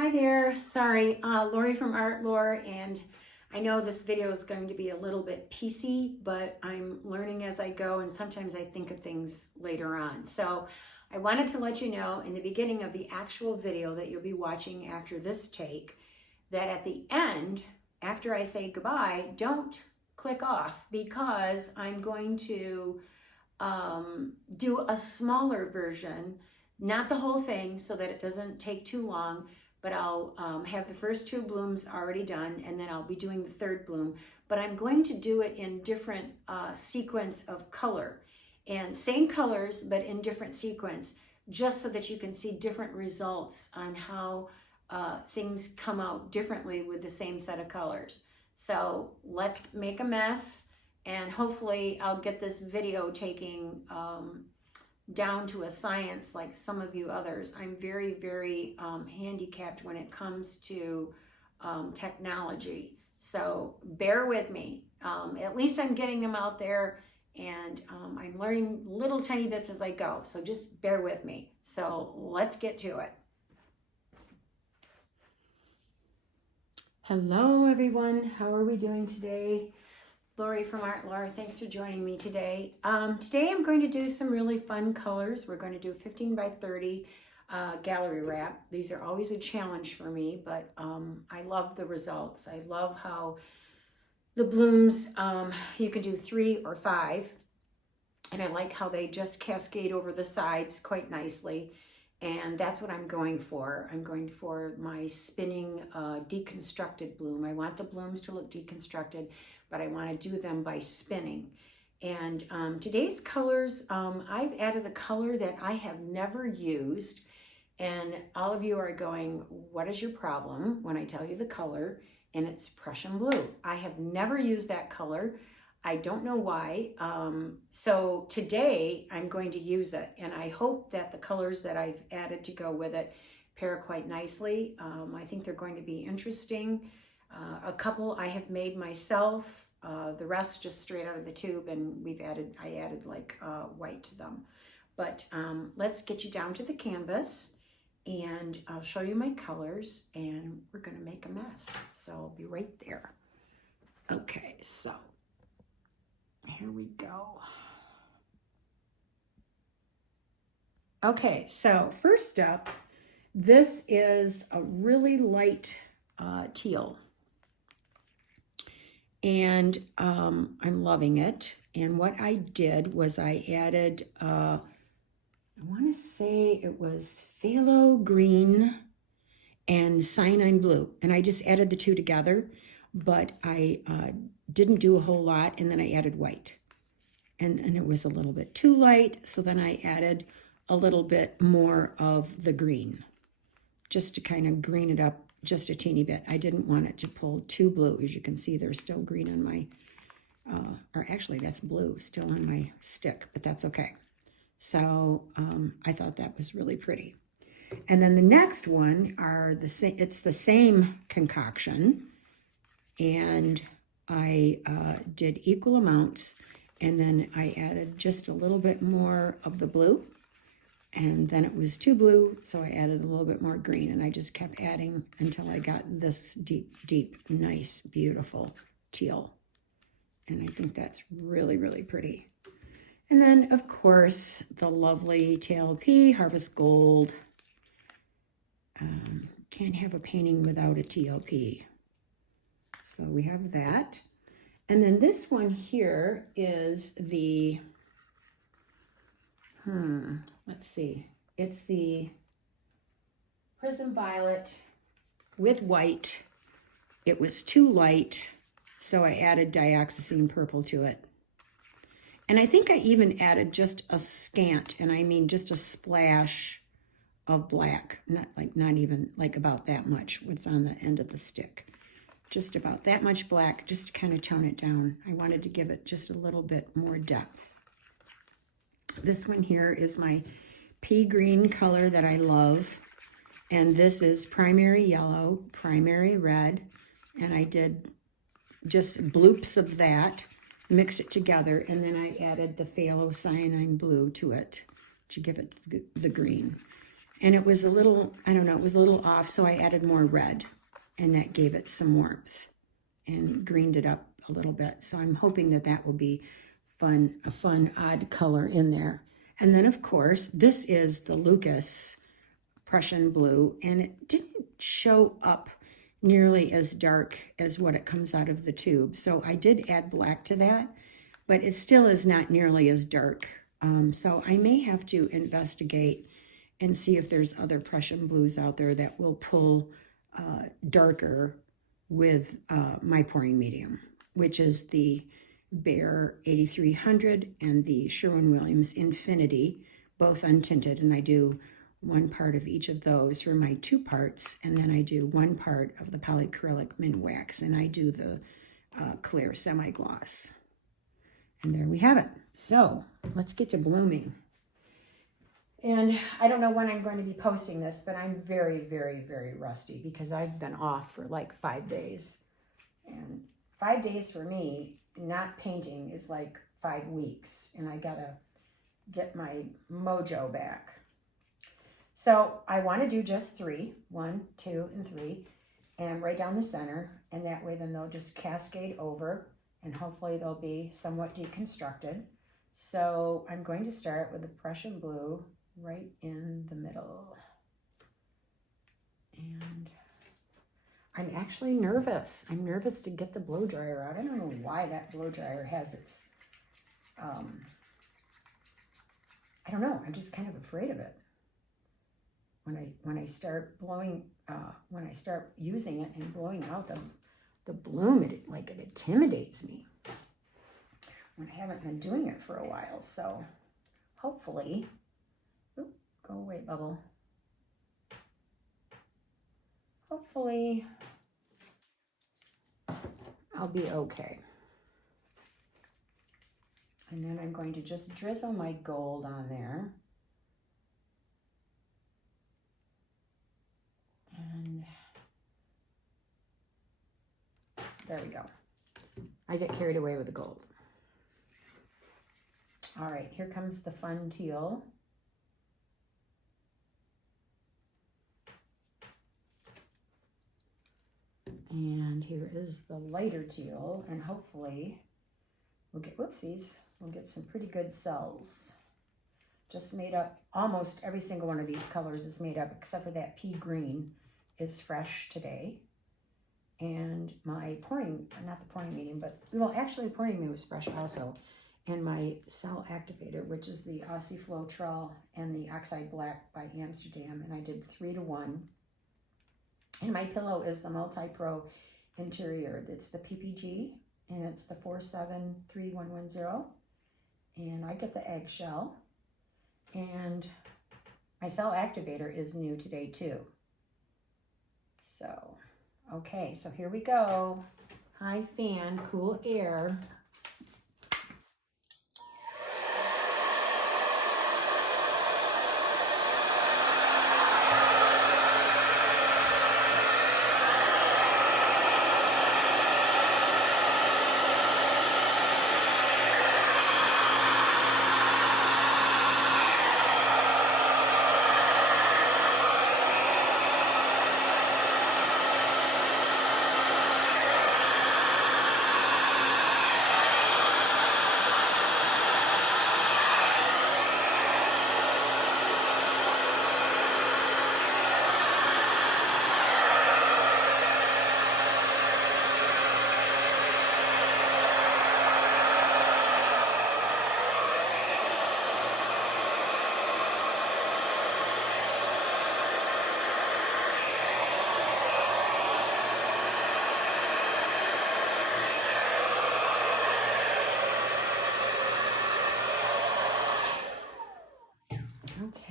Hi there, sorry, Lori from Art Lore, and I know this video is going to be a little bit piecey, but I'm learning as I go, and sometimes I think of things later on. So I wanted to let you know in the beginning of the actual video that you'll be watching after this take, that at the end, after I say goodbye, don't click off, because I'm going to do a smaller version, not the whole thing so that it doesn't take too long, but I'll have the first two blooms already done, and then I'll be doing the third bloom, but I'm going to do it in different sequence of color, and same colors but in different sequence, just so that you can see different results on how things come out differently with the same set of colors. So let's make a mess, and hopefully I'll get this video taking down to a science like some of you others. I'm very, very handicapped when it comes to technology. So bear with me. At least I'm getting them out there, and I'm learning little tiny bits as I go. So just bear with me. So let's get to it. Hello everyone, how are we doing today? Lori from Art Lore, thanks for joining me today. Today I'm going to do some really fun colors. We're going to do 15 by 30 gallery wrap. These are always a challenge for me, but I love the results. I love how the blooms, you can do 3 or 5, and I like how they just cascade over the sides quite nicely. And that's what I'm going for. I'm going for my spinning deconstructed bloom. I want the blooms to look deconstructed, but I want to do them by spinning. And today's colors, I've added a color that I have never used. And all of you are going, what is your problem when I tell you the color? And it's Prussian blue. I have never used that color. I don't know why. So today I'm going to use it, and I hope that the colors that I've added to go with it pair quite nicely. I think they're going to be interesting. A couple I have made myself, the rest just straight out of the tube, and I added like white to them. But let's get you down to the canvas, and I'll show you my colors, and we're gonna make a mess. So I'll be right there. Okay, so here we go. Okay, so first up, this is a really light teal. And I'm loving it. And what I did was I added, I want to say it was phthalo green and cyanine blue. And I just added the two together, but I didn't do a whole lot, and then I added white. And it was a little bit too light, so then I added a little bit more of the green, just to kind of green it up just a teeny bit. I didn't want it to pull too blue. As you can see, there's still green on my, or actually that's blue still on my stick, but that's okay. So I thought that was really pretty. And then the next one are it's the same concoction, and I did equal amounts, and then I added just a little bit more of the blue, and then it was too blue, so I added a little bit more green, and I just kept adding until I got this deep, deep, nice, beautiful teal. And I think that's really, really pretty. And then, of course, the lovely TLP, Harvest Gold. Can't have a painting without a TLP. So we have that. And then this one here is the, let's see. It's the Prism Violet with white. It was too light, so I added dioxazine purple to it. And I think I even added just a scant, and I mean just a splash of black. Not even like about that much, what's on the end of the stick. Just about that much black, just to kind of tone it down. I wanted to give it just a little bit more depth. This one here is my pea green color that I love. And this is primary yellow, primary red. And I did just bloops of that, mixed it together, and then I added the phthalocyanine blue to it to give it the green. And it was a little, I don't know, it was a little off, so I added more red, and that gave it some warmth and greened it up a little bit. So I'm hoping that that will be fun, a fun, odd color in there. And then, of course, this is the Lukas Prussian blue, and it didn't show up nearly as dark as what it comes out of the tube. So I did add black to that, but it still is not nearly as dark. So I may have to investigate and see if there's other Prussian blues out there that will pull darker with my pouring medium, which is the Behr 8300 and the Sherrwin Williams Infinity, both untinted, and I do one part of each of those for my 2 parts, and then I do 1 part of the polycrylic Minwax, and I do the clear semi-gloss. And there we have it. So let's get to blooming. And I don't know when I'm going to be posting this, but I'm very, very, very rusty because I've been off for like 5 days. And 5 days for me, not painting, is like 5 weeks. And I gotta get my mojo back. So I want to do just 3, 1, 2, and 3, and right down the center. And that way then they'll just cascade over, and hopefully they'll be somewhat deconstructed. So I'm going to start with the Prussian blue right in the middle. And I'm actually nervous. I'm nervous to get the blow dryer out. I don't know why that blow dryer has its, I don't know. I'm just kind of afraid of it. When I start blowing, when I start using it and blowing out the bloom, it intimidates me. When I haven't been doing it for a while, so hopefully, oop, go away, bubble. Hopefully, I'll be okay. And then I'm going to just drizzle my gold on there. And there we go. I get carried away with the gold. All right, here comes the fun teal. And here is the lighter teal, and hopefully we'll get, whoopsies, we'll get some pretty good cells. Just made up, almost every single one of these colors is made up, except for that pea green is fresh today. And my pouring, not the pouring medium, but, well, actually the pouring medium was fresh also. And my cell activator, which is the Aussie Floetrol and the Oxide Black by Amsterdam, and I did 3 to 1. And my pillow is the Multi-pro interior. It's the PPG, and it's the 473110. And I get the eggshell. And my cell activator is new today too. So, okay, so here we go. High fan, cool air.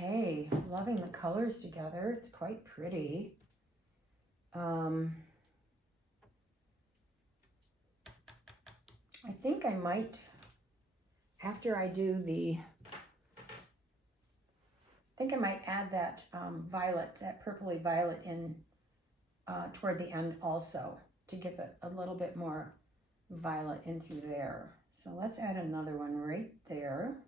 Okay, loving the colors together. It's quite pretty. I think I might, after I do the, I think I might add that violet, that purpley violet in toward the end also, to give it a little bit more violet in through there. So let's add another one right there.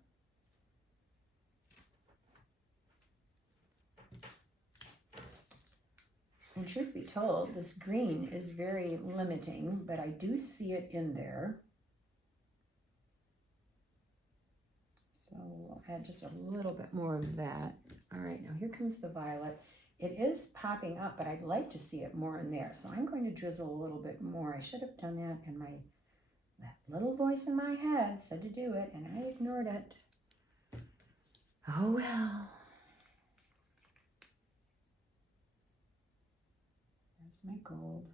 And truth be told, this green is very limiting, but I do see it in there. So we'll add just a little bit more of that. All right, now here comes the violet. It is popping up, but I'd like to see it more in there. So I'm going to drizzle a little bit more. I should have done that, and that little voice in my head said to do it, and I ignored it. Oh well. There's my gold.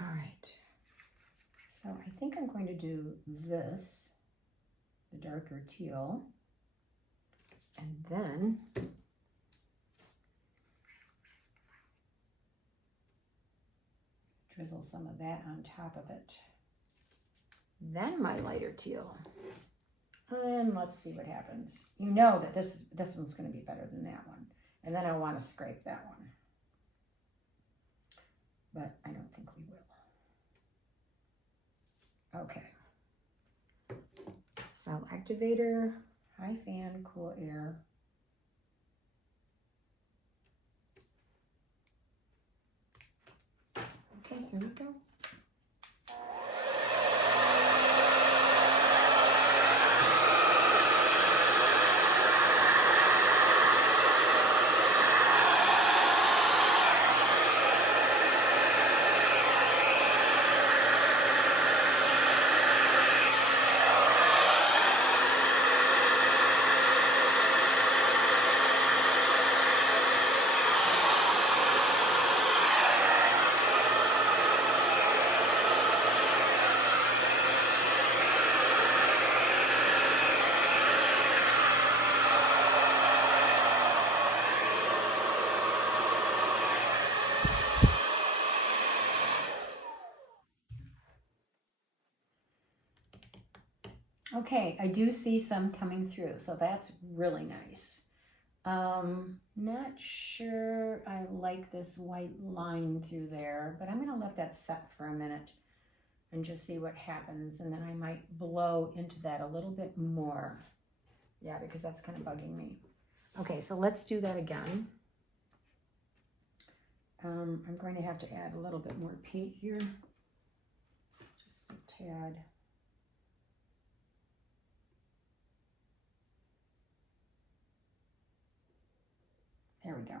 All right. So I think I'm going to do this, the darker teal, and then drizzle some of that on top of it. Then my lighter teal. And let's see what happens. You know that this one's going to be better than that one. And then I want to scrape that one. But I don't think we will. Okay. Cell activator, high fan, cool air. Okay, here we go. Okay, I do see some coming through, so that's really nice. Not sure I like this white line through there, but I'm going to let that set for a minute and just see what happens, and then I might blow into that a little bit more. Yeah, because that's kind of bugging me. Okay, so let's do that again. I'm going to have to add a little bit more paint here, just a tad. There we go.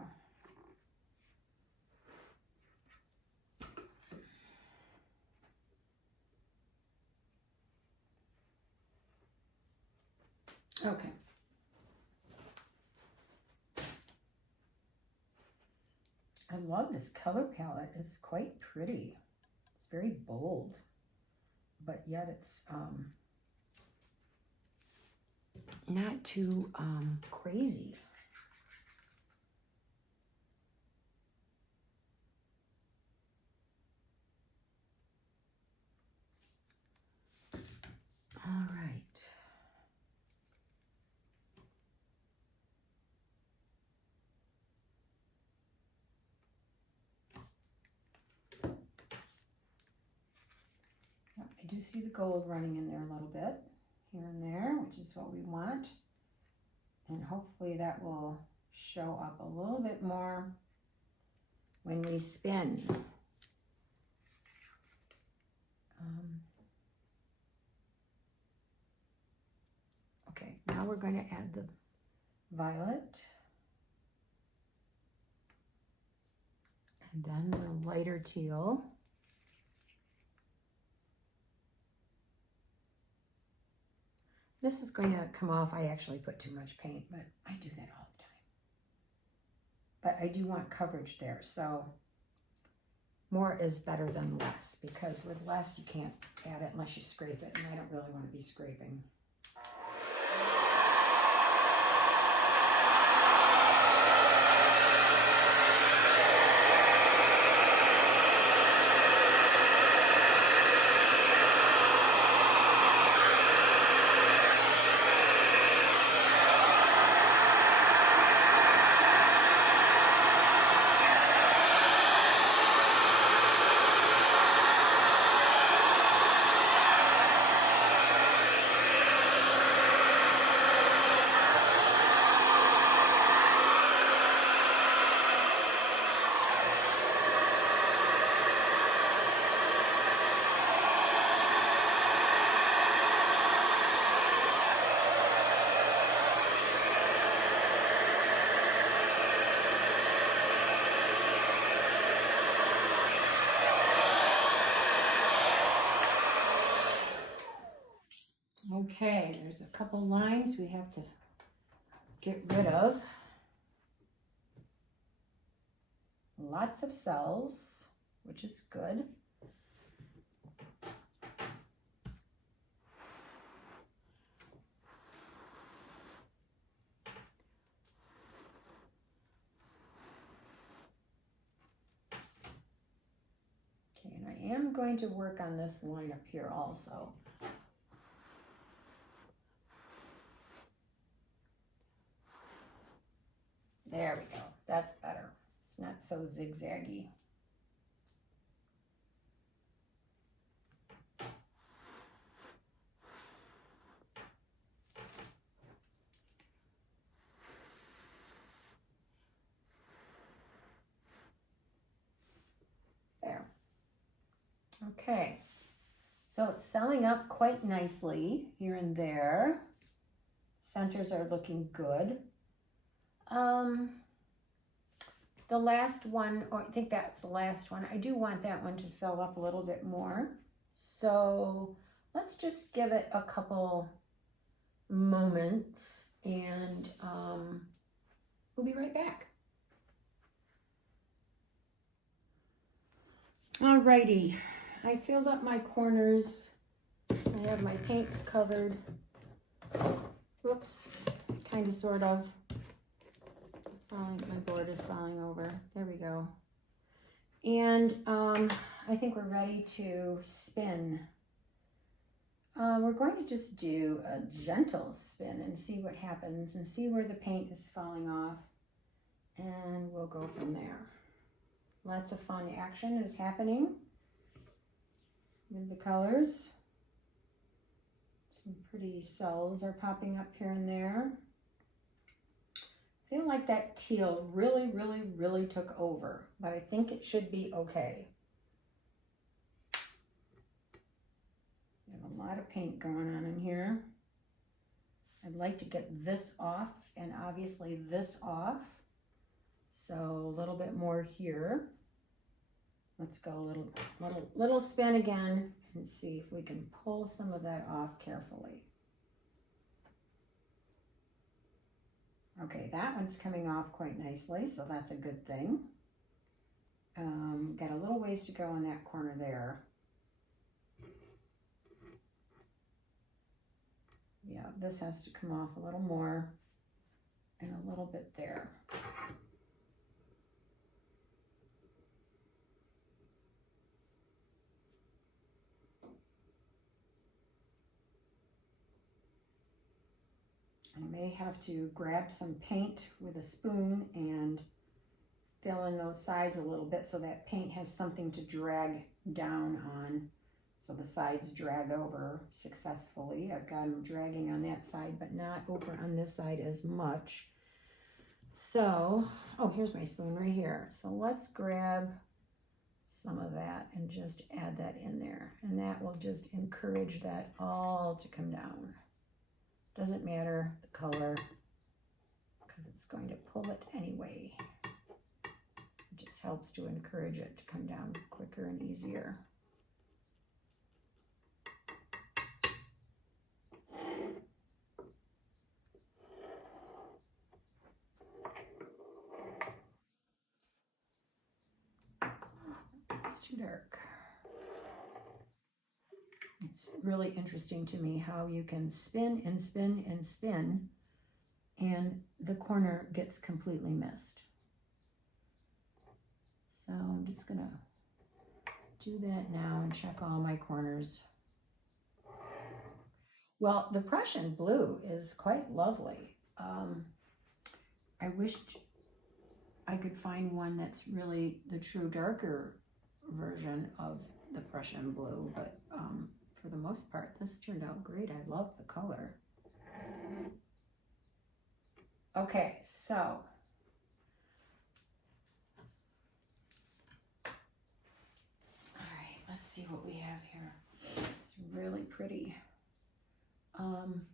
Okay. I love this color palette. It's quite pretty. It's very bold, but yet it's not too crazy. All right. I do see the gold running in there a little bit, here and there, which is what we want. And hopefully that will show up a little bit more when we spin. Okay, now we're going to add the violet. And then the lighter teal. This is going to come off. I actually put too much paint, but I do that all the time. But I do want coverage there, so more is better than less, because with less you can't add it unless you scrape it, and I don't really want to be scraping. Okay, there's a couple lines we have to get rid of. Lots of cells, which is good. Okay, and I am going to work on this line up here also. There we go. That's better. It's not so zigzaggy. There. Okay. So it's selling up quite nicely here and there. Centers are looking good. The last one, or I think that's the last one, I do want that one to sell up a little bit more. So let's just give it a couple moments and we'll be right back. Alrighty, I filled up my corners. I have my paints covered. Whoops, kind of, sort of. My board is falling over. There we go. And I think we're ready to spin. We're going to just do a gentle spin and see what happens and see where the paint is falling off. And we'll go from there. Lots of fun action is happening with the colors. Some pretty cells are popping up here and there. I feel like that teal really took over, but I think it should be okay. We have a lot of paint going on in here. I'd like to get this off and obviously this off. So a little bit more here. Let's go a little spin again and see if we can pull some of that off carefully. Okay, that one's coming off quite nicely, so that's a good thing. Got a little ways to go in that corner there. Yeah, this has to come off a little more and a little bit there. I may have to grab some paint with a spoon and fill in those sides a little bit so that paint has something to drag down on, so the sides drag over successfully. I've got them dragging on that side, but not over on this side as much. So, oh, here's my spoon right here. So let's grab some of that and just add that in there. And that will just encourage that all to come down. Doesn't matter the color because it's going to pull it anyway. It just helps to encourage it to come down quicker and easier. It's too dark. It's really interesting to me how you can spin and spin and spin and the corner gets completely missed. So I'm just gonna do that now and check all my corners. Well, the Prussian blue is quite lovely. I wished I could find one that's really the true darker version of the Prussian blue, but for the most part, this turned out great. I love the color. Okay, so all right, let's see what we have here. It's really pretty. I'm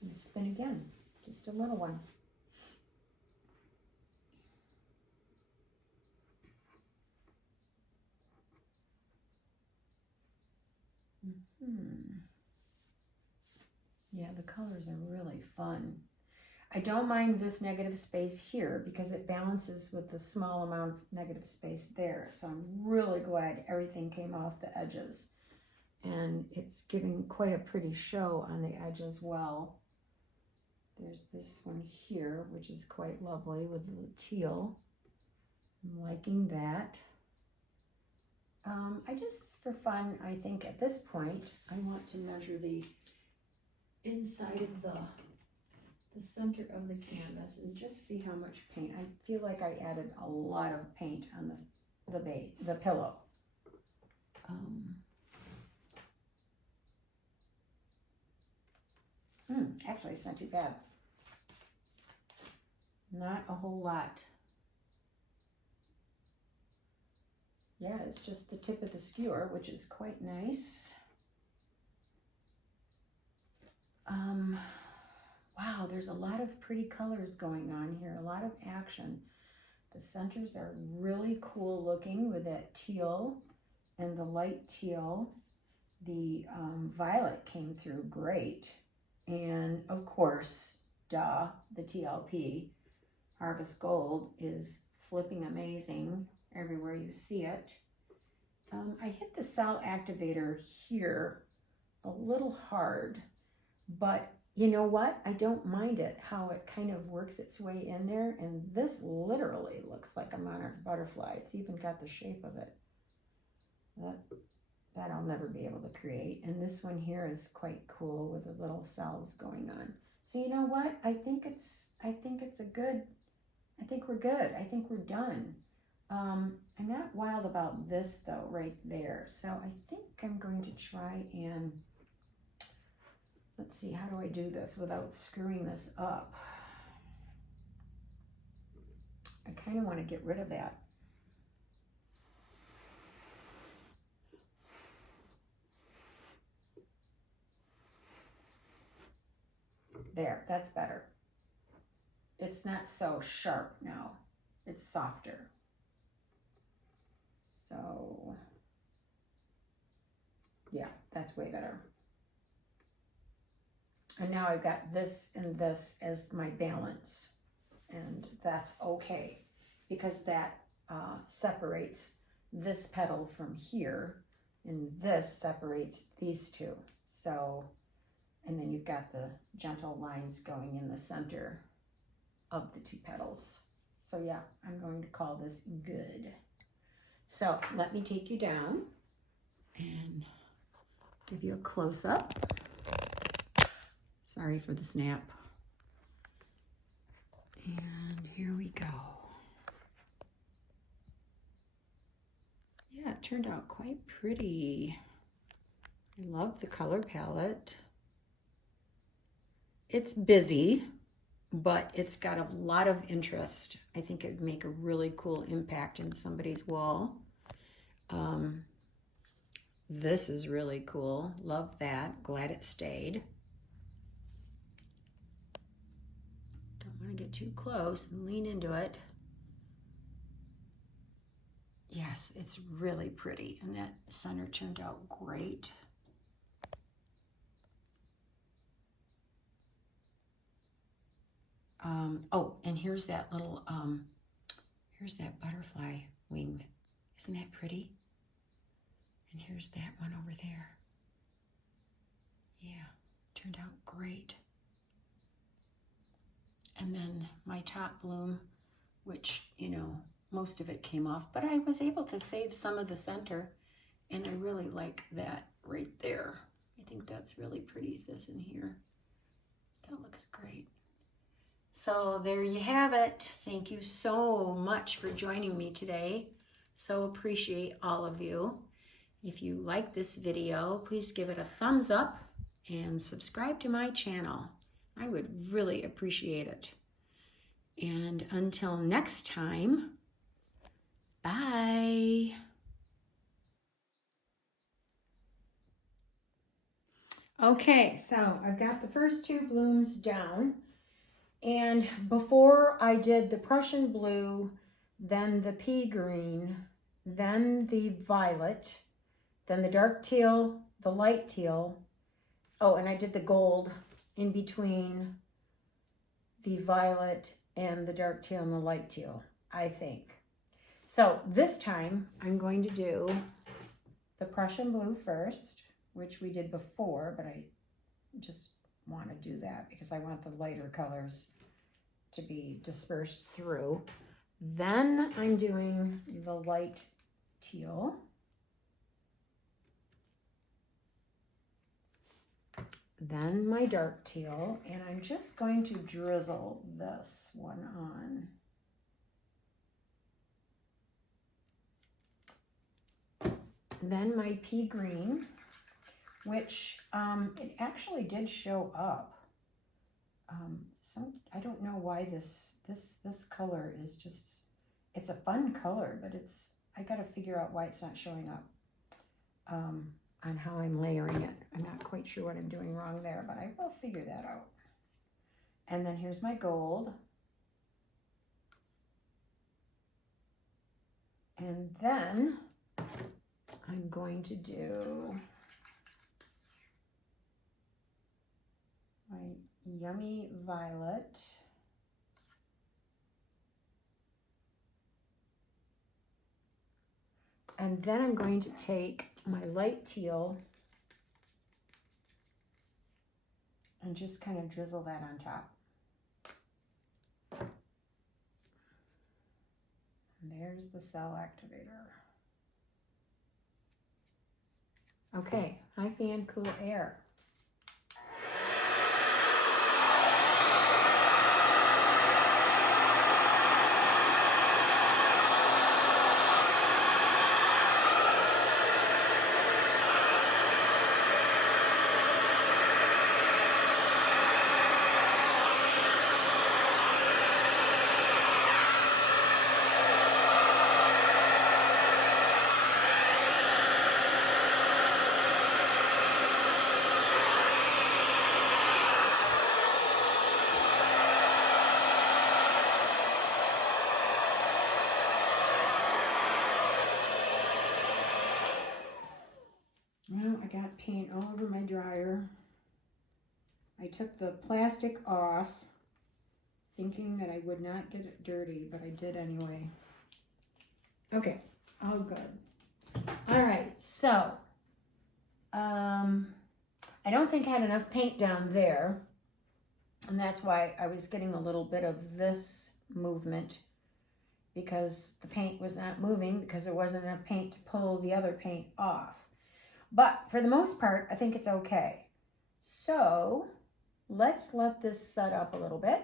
gonna spin again, just a little one. Yeah, the colors are really fun. I don't mind this negative space here because it balances with the small amount of negative space there. So I'm really glad everything came off the edges. And it's giving quite a pretty show on the edge as well. There's this one here, which is quite lovely with the teal. I'm liking that. I just, for fun, I think at this point, I want to measure the inside of the center of the canvas and just see how much paint. I feel like I added a lot of paint on the pillow. Actually, it's not too bad. Not a whole lot. Yeah, it's just the tip of the skewer, which is quite nice. Wow, there's a lot of pretty colors going on here, a lot of action. The centers are really cool looking with that teal and the light teal. The violet came through great. And of course, the TLP, Harvest Gold, is flipping amazing everywhere you see it. I hit the cell activator here a little hard, but you know what? I don't mind it, how it kind of works its way in there. And this literally looks like a monarch butterfly. It's even got the shape of it. That I'll never be able to create. And this one here is quite cool with the little cells going on. So you know what? I think we're good. I think we're done. I'm not wild about this though, right there. So I think I'm going to try and, let's see, how do I do this without screwing this up? I kind of want to get rid of that. There, that's better. It's not so sharp now. It's softer. So, yeah, that's way better. And now I've got this and this as my balance. And that's okay, because that separates this petal from here, and this separates these two. So, and then you've got the gentle lines going in the center of the two petals. So yeah, I'm going to call this good. So let me take you down and give you a close-up. Sorry for the snap. And here we go. Yeah, it turned out quite pretty. I love the color palette. It's busy, but it's got a lot of interest. I think it would make a really cool impact in somebody's wall. This is really cool. Love that. Glad it stayed. Don't want to get too close and lean into it. Yes, it's really pretty, and that center turned out great. Oh, and here's that little, here's that butterfly wing. Isn't that pretty? And here's that one over there. Yeah, turned out great. And then my top bloom, which, you know, most of it came off, but I was able to save some of the center, and I really like that right there. I think that's really pretty, this in here. That looks great. So there you have it. Thank you so much for joining me today. So appreciate all of you. If you like this video, please give it a thumbs up and subscribe to my channel. I would really appreciate it. And until next time, bye. Okay, so I've got the first two blooms down. And before I did the Prussian blue, then the pea green, then the violet, then the dark teal, the light teal. Oh, and I did the gold in between the violet and the dark teal and the light teal, I think. So this time I'm going to do the Prussian blue first, which we did before, but I just want to do that because I want the lighter colors to be dispersed through. Then I'm doing the light teal. Then my dark teal, and I'm just going to drizzle this one on. Then my pea green, which it actually did show up. I don't know why this color is just, it's a fun color, but I got to figure out why it's not showing up on how I'm layering it. I'm not quite sure what I'm doing wrong there, but I will figure that out. And then here's my gold. And then I'm going to do my yummy violet. And then I'm going to take my light teal and just kind of drizzle that on top. And there's the cell activator. Okay, high fan, cool air. Well, I got paint all over my dryer. I took the plastic off, thinking that I would not get it dirty, but I did anyway. Okay, all good. All right, so I don't think I had enough paint down there, and that's why I was getting a little bit of this movement, because the paint was not moving because there wasn't enough paint to pull the other paint off. But for the most part, I think it's okay. So let's let this set up a little bit.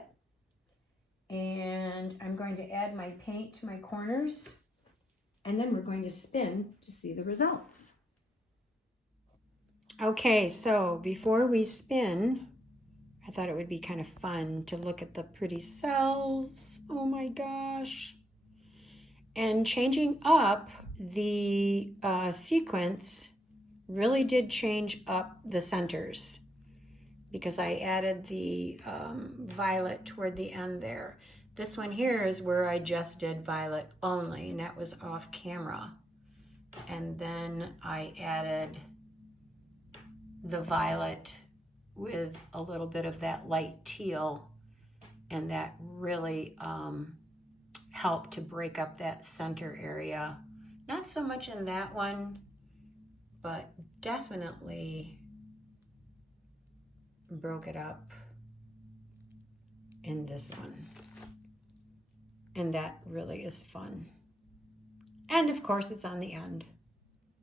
And I'm going to add my paint to my corners, and then we're going to spin to see the results. Okay, so before we spin, I thought it would be kind of fun to look at the pretty cells. Oh my gosh. And changing up the sequence really did change up the centers, because I added the violet toward the end there. This one here is where I just did violet only, and that was off camera. And then I added the violet with a little bit of that light teal, and that really helped to break up that center area. Not so much in that one, but definitely broke it up in this one. And that really is fun. And of course it's on the end.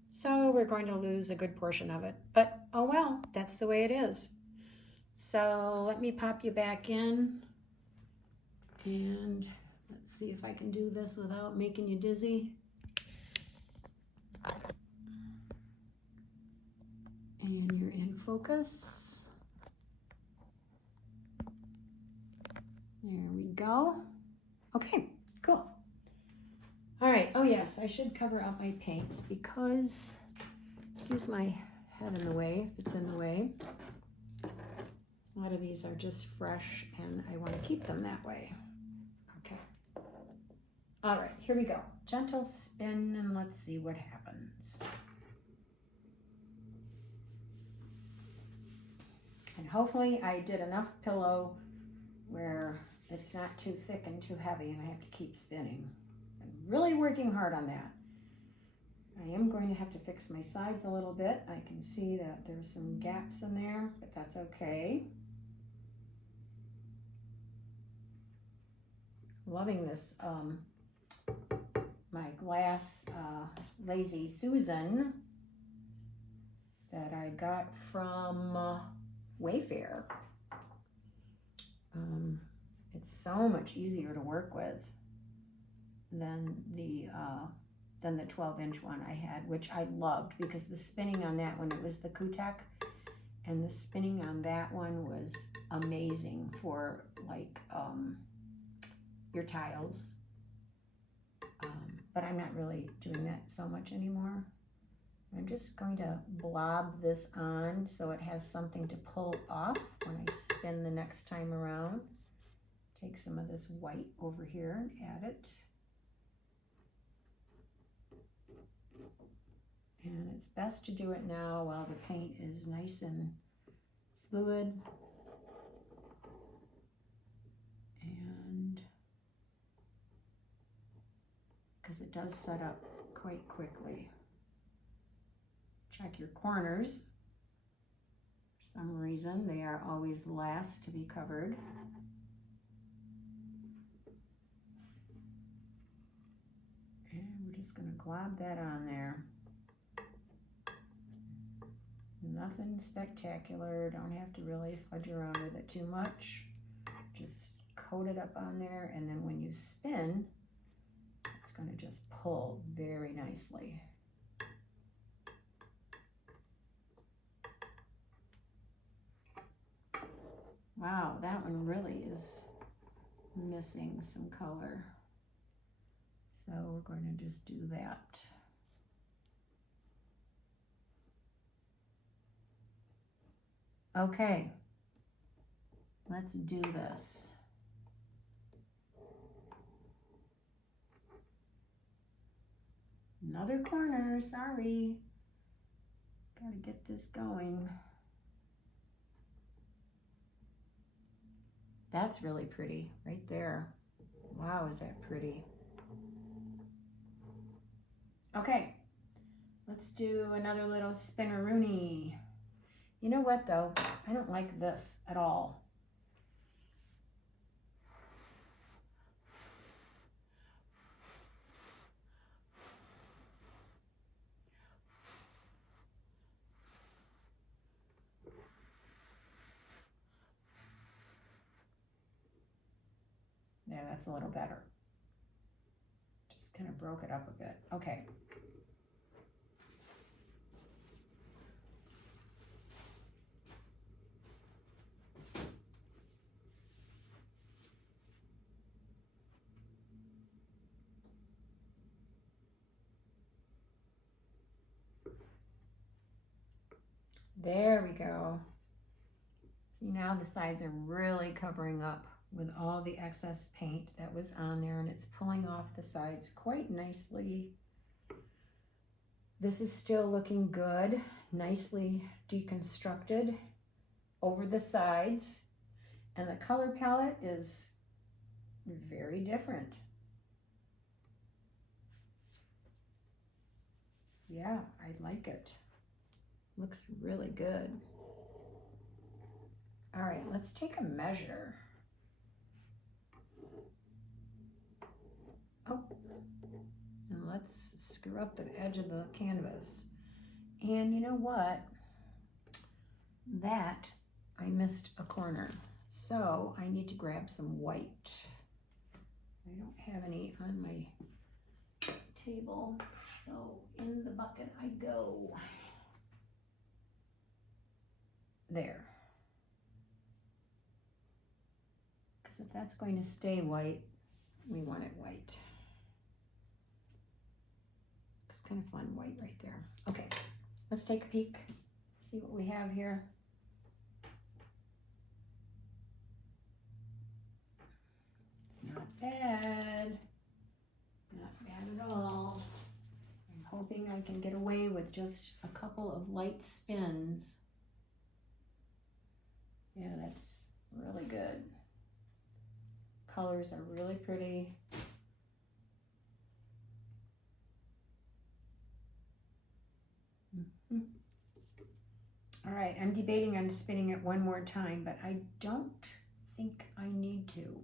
So we're going to lose a good portion of it, but oh well, that's the way it is. So let me pop you back in, and let's see if I can do this without making you dizzy. And you're in focus. There we go. Okay, cool. All right, oh yes, I should cover up my paints because, excuse my head in the way, if it's in the way. A lot of these are just fresh and I want to keep them that way. Okay. All right, here we go. Gentle spin, and let's see what happens. And hopefully I did enough pillow where it's not too thick and too heavy and I have to keep spinning. I'm really working hard on that. I am going to have to fix my sides a little bit. I can see that there's some gaps in there, but that's okay. Loving this, my glass Lazy Susan that I got from Wayfair. It's so much easier to work with than the 12-inch one I had, which I loved because the spinning on that one, it was the Kutek, and the spinning on that one was amazing for like your tiles. But I'm not really doing that so much anymore. I'm just going to blob this on so it has something to pull off when I spin the next time around. Take some of this white over here and add it. And it's best to do it now while the paint is nice and fluid. And because it does set up quite quickly. Check your corners. For some reason, they are always last to be covered. And we're just going to glob that on there. Nothing spectacular. Don't have to really fudge around with it too much. Just coat it up on there, and then when you spin, it's going to just pull very nicely. Wow, that one really is missing some color. So we're going to just do that. Okay, let's do this. Another corner, sorry. Gotta get this going. That's really pretty right there. Wow, is that pretty? Okay, let's do another little spinneroony. You know what though? I don't like this at all. Yeah, that's a little better. Just kind of broke it up a bit. Okay. There we go. See, now the sides are really covering up with all the excess paint that was on there, and it's pulling off the sides quite nicely. This is still looking good, nicely deconstructed over the sides, and the color palette is very different. Yeah, I like it. Looks really good. All right, let's take a measure. Oh, and let's screw up the edge of the canvas. And you know what? That, I missed a corner. So I need to grab some white. I don't have any on my table, so in the bucket I go. There. Because if that's going to stay white, we want it white. It's kind of fun white right there. Okay, let's take a peek, see what we have here. It's not bad. Not bad at all. I'm hoping I can get away with just a couple of light spins. Yeah, that's really good. Colors are really pretty. All right, I'm debating on spinning it one more time, but I don't think I need to.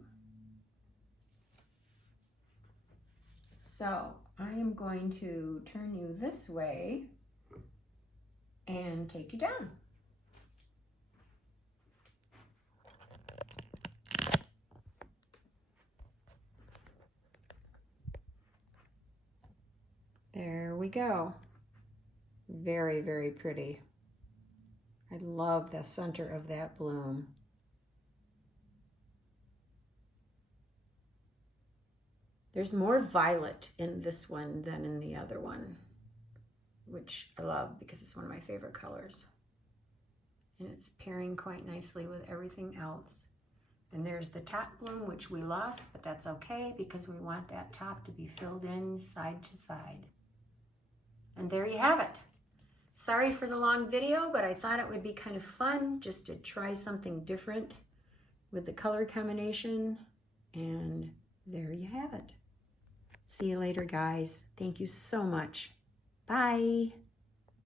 So I am going to turn you this way and take you down. There we go. Very, very pretty. I love the center of that bloom. There's more violet in this one than in the other one, which I love because it's one of my favorite colors. And it's pairing quite nicely with everything else. And there's the top bloom, which we lost, but that's okay because we want that top to be filled in side to side. And there you have it. Sorry for the long video, but I thought it would be kind of fun just to try something different with the color combination. And there you have it. See you later, guys. Thank you so much. Bye.